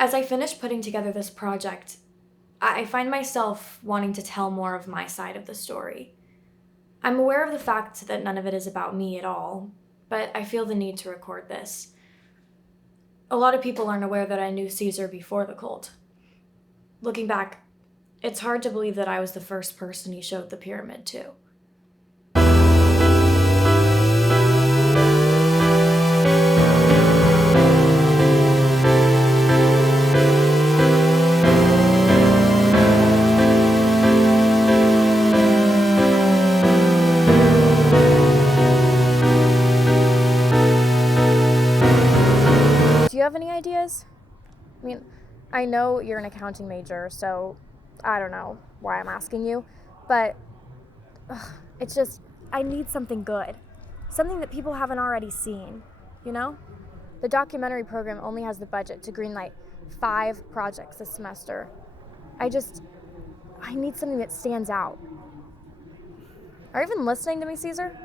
As I finish putting together this project, I find myself wanting to tell more of my side of the story. I'm aware of the fact that none of it is about me at all, but I feel the need to record this. A lot of people aren't aware that I knew Caesar before the cult. Looking back, it's hard to believe that I was the first person he showed the pyramid to. Do you have any ideas? I mean, I know you're an accounting major, so I don't know why I'm asking you, but it's just, I need something good. Something that people haven't already seen, you know? The documentary program only has the budget to greenlight 5 projects this semester. I need something that stands out. Are you even listening to me, Caesar?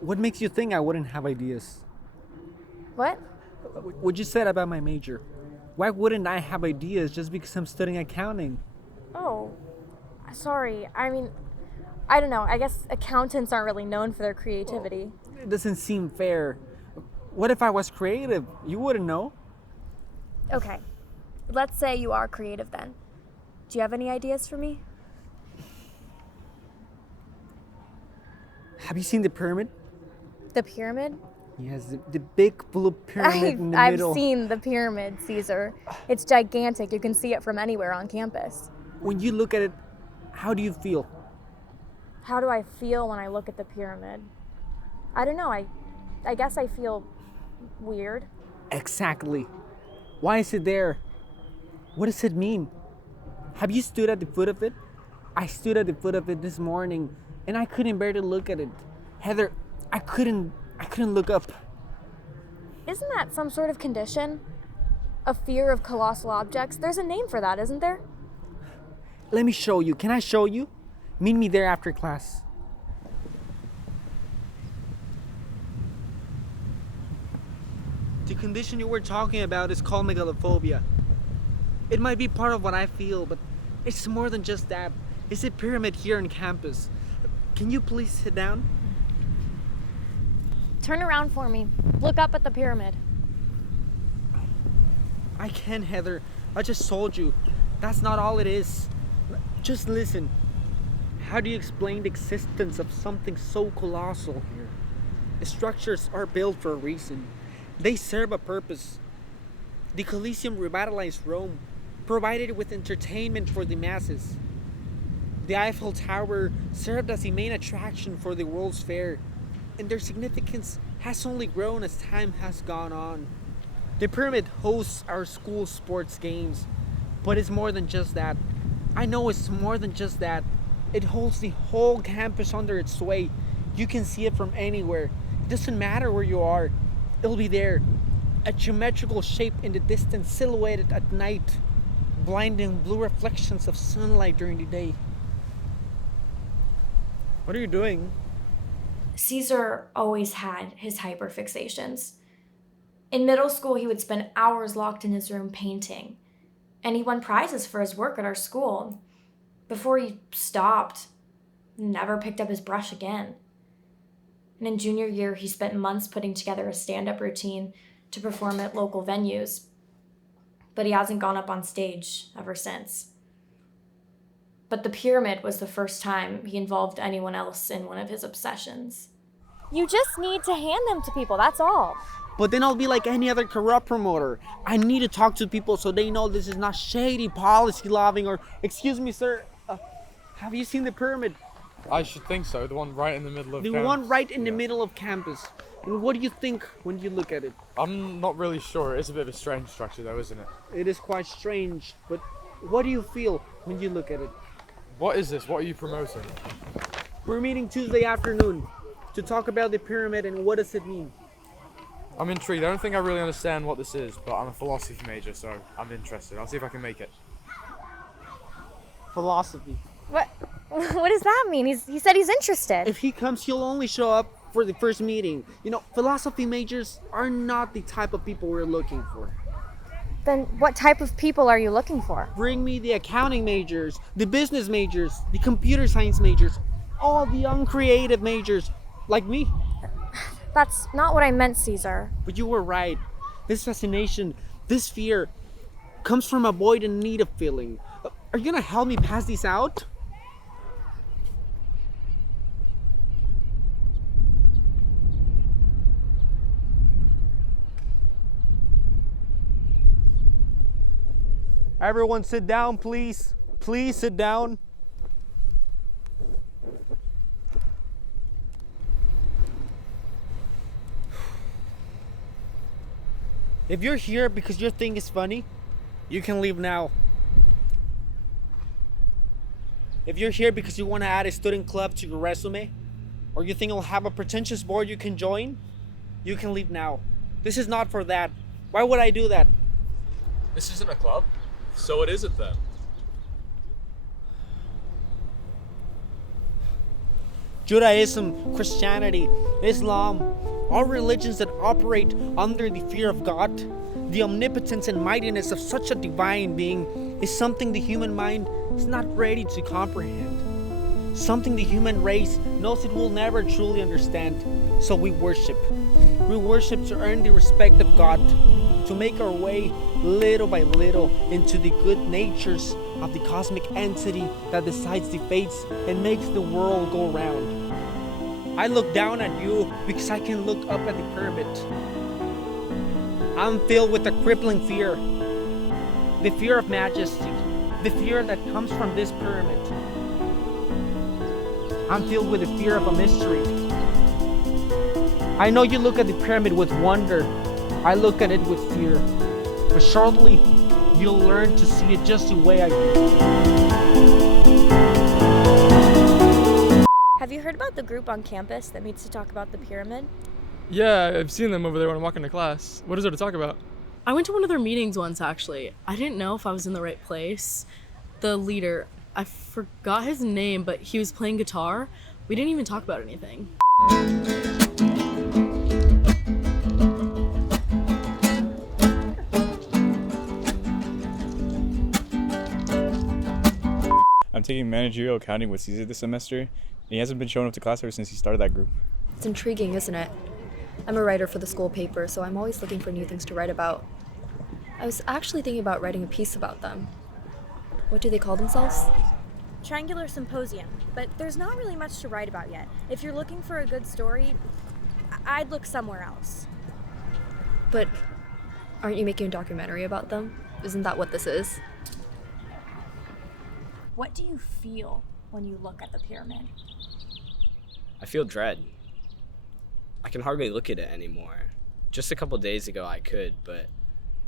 What makes you think I wouldn't have ideas? What? What you said about my major. Why wouldn't I have ideas just because I'm studying accounting? Oh, sorry. I mean, I don't know. I guess accountants aren't really known for their creativity. It doesn't seem fair. What if I was creative? You wouldn't know. Okay, let's say you are creative then. Do you have any ideas for me? Have you seen the pyramid? The pyramid? Yes, the big blue pyramid in the I've middle. seen the pyramid, Caesar. It's gigantic. You can see it from anywhere on campus. When you look at it, how do you feel? How do I feel when I look at the pyramid? I don't know. I guess I feel weird. Exactly. Why is it there? What does it mean? Have you stood at the foot of it? I stood at the foot of it this morning and I couldn't bear to look at it. Heather, I couldn't look up. Isn't that some sort of condition? A fear of colossal objects? There's a name for that, isn't there? Let me show you. Can I show you? Meet me there after class. The condition you were talking about is called megalophobia. It might be part of what I feel, but it's more than just that. It's a pyramid here on campus. Can you please sit down? Turn around for me. Look up at the pyramid. I can't, Heather. I just told you. That's not all it is. Just listen. How do you explain the existence of something so colossal here? The structures are built for a reason. They serve a purpose. The Colosseum revitalized Rome, provided with entertainment for the masses. The Eiffel Tower served as the main attraction for the World's Fair, and their significance has only grown as time has gone on. The pyramid hosts our school sports games, but it's more than just that. I know it's more than just that. It holds the whole campus under its sway. You can see it from anywhere. It doesn't matter where you are. It'll be there. A geometrical shape in the distance, silhouetted at night, blinding blue reflections of sunlight during the day. What are you doing? Caesar always had his hyperfixations. In middle school, he would spend hours locked in his room painting, and he won prizes for his work at our school. Before he stopped, never picked up his brush again. And in junior year, he spent months putting together a stand-up routine to perform at local venues, but he hasn't gone up on stage ever since. But the pyramid was the first time he involved anyone else in one of his obsessions. You just need to hand them to people, that's all. But then I'll be like any other corrupt promoter. I need to talk to people so they know this is not shady policy loving or, excuse me, sir, have you seen the pyramid? I should think so. The one right in the middle of The campus. one right in the middle of campus. And what do you think when you look at it? I'm not really sure. It's a bit of a strange structure though, isn't it? It is quite strange, but what do you feel when you look at it? What is this? What are you promoting? We're meeting Tuesday afternoon to talk about the pyramid and what does it mean. I'm intrigued. I don't think I really understand what this is, but I'm a philosophy major, so I'm interested. I'll see if I can make it. Philosophy. What does that mean? He said he's interested. If he comes, he'll only show up for the first meeting. You know, philosophy majors are not the type of people we're looking for. Then what type of people are you looking for? Bring me the accounting majors, the business majors, the computer science majors, all the uncreative majors, like me. That's not what I meant, Caesar. But you were right. This fascination, this fear, comes from a void in need of filling. Are you gonna help me pass these out? Everyone sit down, please. Please sit down. If you're here because your thing is funny, you can leave now. If you're here because you want to add a student club to your resume, or you think you'll have a pretentious board you can join, you can leave now. This is not for that. Why would I do that? This isn't a club? So what is it then? Judaism, Christianity, Islam, all religions that operate under the fear of God, the omnipotence and mightiness of such a divine being is something the human mind is not ready to comprehend. Something the human race knows it will never truly understand. So we worship. We worship to earn the respect of God, to make our way little by little into the good natures of the cosmic entity that decides the fates and makes the world go round. I look down at you because I can look up at the pyramid. I'm filled with a crippling fear. The fear of majesty. The fear that comes from this pyramid. I'm filled with the fear of a mystery. I know you look at the pyramid with wonder. I look at it with fear. But shortly, you'll learn to see it just the way I do. Have you heard about the group on campus that meets to talk about the pyramid? Yeah, I've seen them over there when I'm walking to class. What is there to talk about? I went to one of their meetings once, actually. I didn't know if I was in the right place. The leader, I forgot his name, but he was playing guitar. We didn't even talk about anything. I'm taking managerial accounting with Caesar this semester, and he hasn't been showing up to class ever since he started that group. It's intriguing, isn't it? I'm a writer for the school paper, so I'm always looking for new things to write about. I was actually thinking about writing a piece about them. What do they call themselves? Triangular Symposium, but there's not really much to write about yet. If you're looking for a good story, I'd look somewhere else. But aren't you making a documentary about them? Isn't that what this is? What do you feel when you look at the pyramid? I feel dread. I can hardly look at it anymore. Just a couple days ago I could, but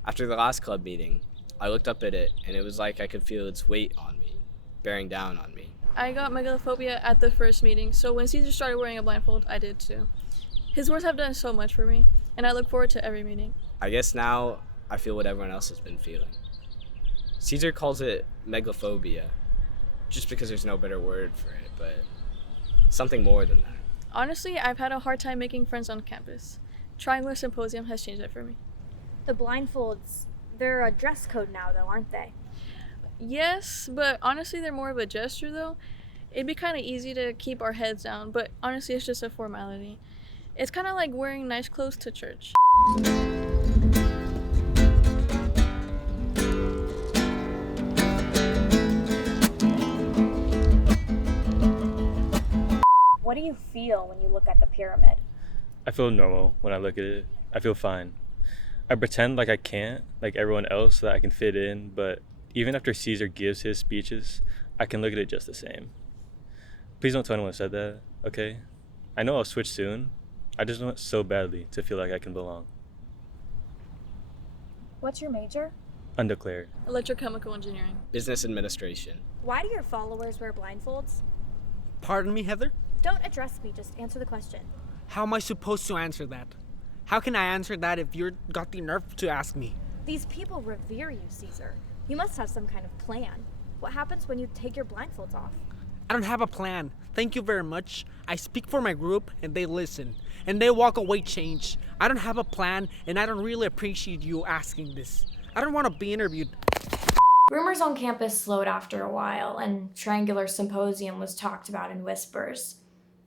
after the last club meeting, I looked up at it and it was like I could feel its weight on me, bearing down on me. I got megalophobia at the first meeting, so when Caesar started wearing a blindfold, I did too. His words have done so much for me, and I look forward to every meeting. I guess now I feel what everyone else has been feeling. Caesar calls it megalophobia, just because there's no better word for it, but something more than that. Honestly, I've had a hard time making friends on campus. Triangular Symposium has changed it for me. The blindfolds, they're a dress code now though, aren't they? Yes, but honestly they're more of a gesture though. It'd be kind of easy to keep our heads down, but honestly it's just a formality. It's kind of like wearing nice clothes to church. What do you feel when you look at the pyramid? I feel normal when I look at it. I feel fine. I pretend like I can't, like everyone else, so that I can fit in, but even after Caesar gives his speeches, I can look at it just the same. Please don't tell anyone I said that, okay? I know I'll switch soon. I just want so badly to feel like I can belong. What's your major? Undeclared. Electrochemical engineering. Business administration. Why do your followers wear blindfolds? Pardon me, Heather? Don't address me, just answer the question. How am I supposed to answer that? How can I answer that if you've got the nerve to ask me? These people revere you, Caesar. You must have some kind of plan. What happens when you take your blindfolds off? I don't have a plan. Thank you very much. I speak for my group and they listen. And they walk away changed. I don't have a plan and I don't really appreciate you asking this. I don't want to be interviewed. Rumors on campus slowed after a while, and Triangular Symposium was talked about in whispers.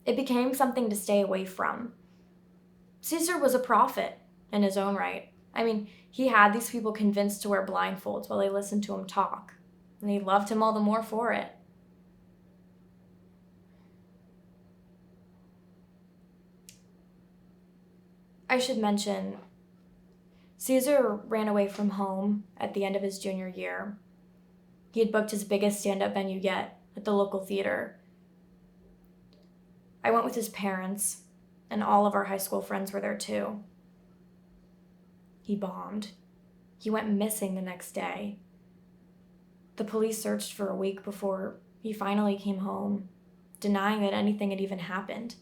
It became something to stay away from. Caesar was a prophet in his own right. I mean, he had these people convinced to wear blindfolds while they listened to him talk, and they loved him all the more for it. I should mention, Caesar ran away from home at the end of his junior year. He had booked his biggest stand-up venue yet at the local theater. I went with his parents, and all of our high school friends were there too. He bombed. He went missing the next day. The police searched for a week before he finally came home, denying that anything had even happened.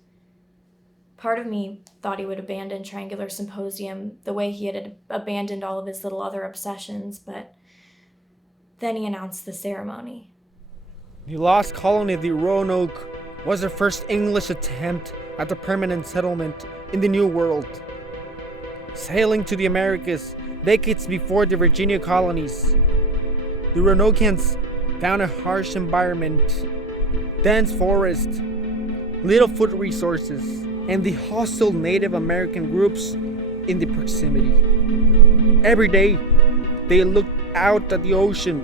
Part of me thought he would abandon Triangular Symposium the way he had abandoned all of his little other obsessions, but then he announced the ceremony. The lost colony of the Roanoke was the first English attempt at a permanent settlement in the New World. Sailing to the Americas decades before the Virginia colonies, the Roanokeans found a harsh environment, dense forest, little food resources, and the hostile Native American groups in the proximity. Every day, they looked out at the ocean,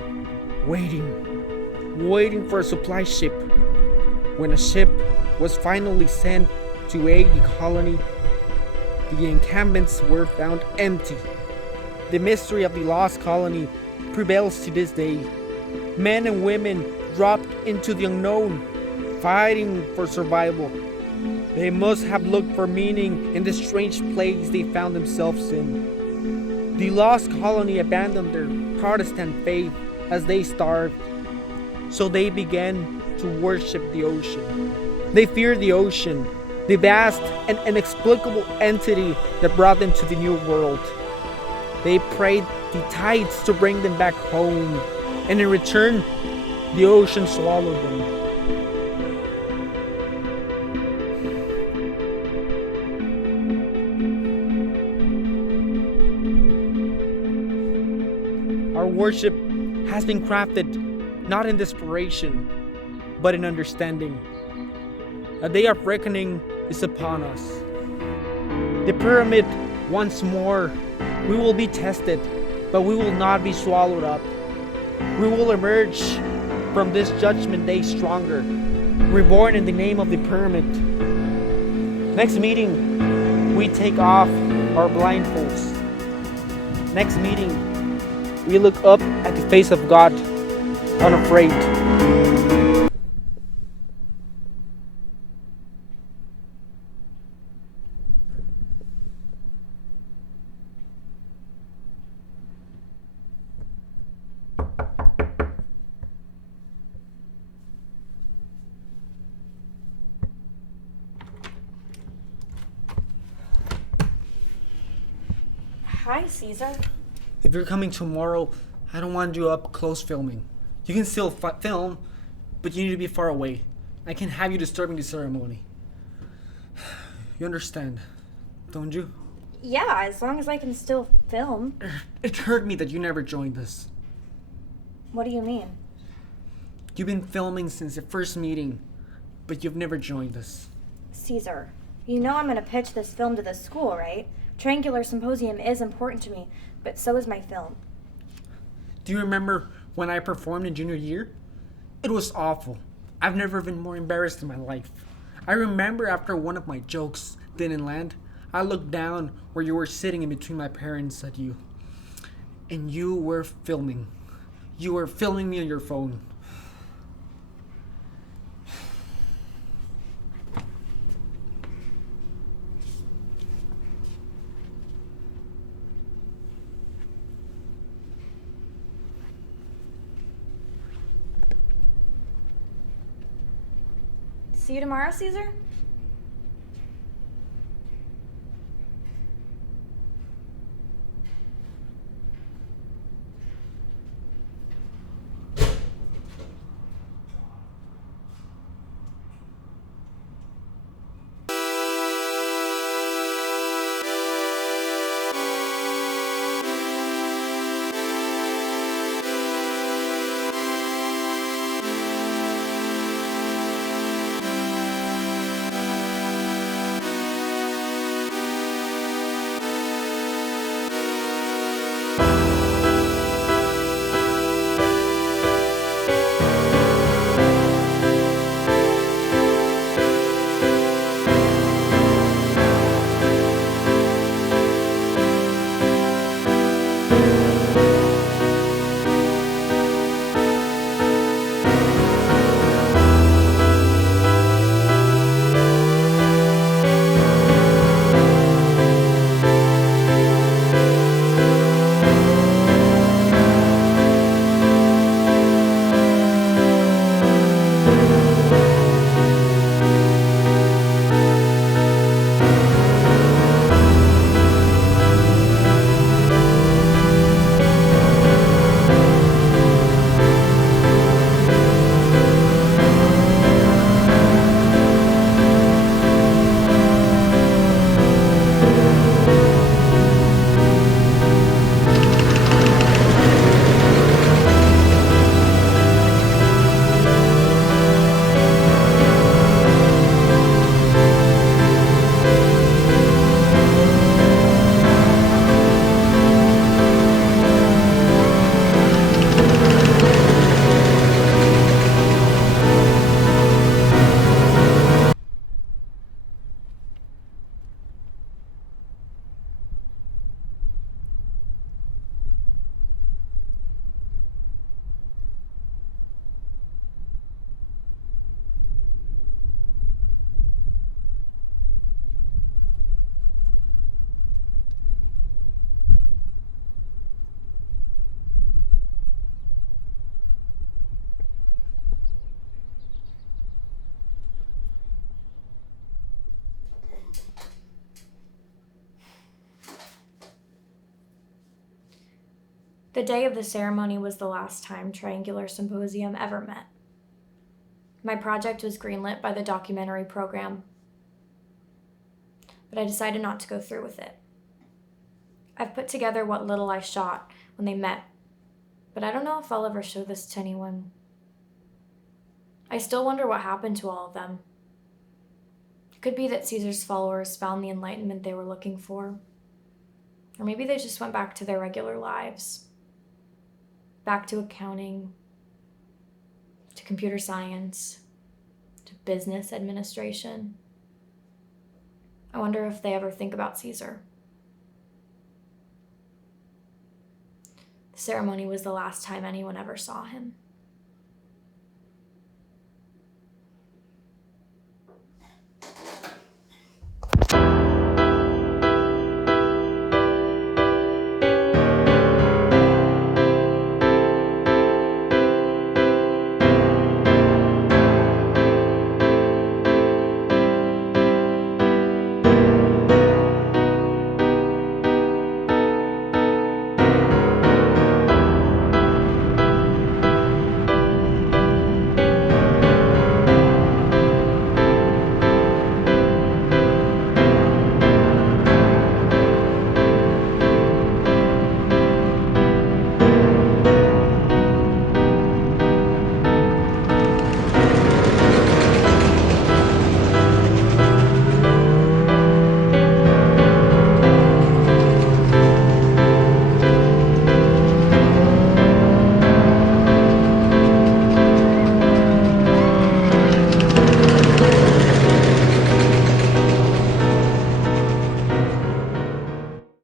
waiting for a supply ship. When a ship was finally sent to aid the colony, the encampments were found empty. The mystery of the lost colony prevails to this day. Men and women dropped into the unknown, fighting for survival. They must have looked for meaning in the strange place they found themselves in. The lost colony abandoned their Protestant faith as they starved, so they began to worship the ocean. They feared the ocean, the vast and inexplicable entity that brought them to the New World. They prayed the tides to bring them back home, and in return, the ocean swallowed them. Our worship has been crafted not in desperation, but in understanding. A day of reckoning is upon us. The pyramid once more. We will be tested, but we will not be swallowed up. We will emerge from this judgment day stronger, reborn in the name of the pyramid. Next meeting, we take off our blindfolds. Next meeting, we look up at the face of God, unafraid. Hi, Caesar. If you're coming tomorrow, I don't want you up close filming. You can still film, but you need to be far away. I can't have you disturbing the ceremony. You understand, don't you? Yeah, as long as I can still film. It hurt me that you never joined us. What do you mean? You've been filming since the first meeting, but you've never joined us. Caesar, you know I'm going to pitch this film to the school, right? Triangular Symposium is important to me, but so is my film. Do you remember when I performed in junior year? It was awful. I've never been more embarrassed in my life. I remember after one of my jokes didn't land, I looked down where you were sitting in between my parents at you. And you were filming. You were filming me on your phone. See you tomorrow, Caesar? The day of the ceremony was the last time Triangular Symposium ever met. My project was greenlit by the documentary program, but I decided not to go through with it. I've put together what little I shot when they met, but I don't know if I'll ever show this to anyone. I still wonder what happened to all of them. It could be that Caesar's followers found the enlightenment they were looking for, or maybe they just went back to their regular lives, back to accounting, to computer science, to business administration. I wonder if they ever think about Caesar. The ceremony was the last time anyone ever saw him.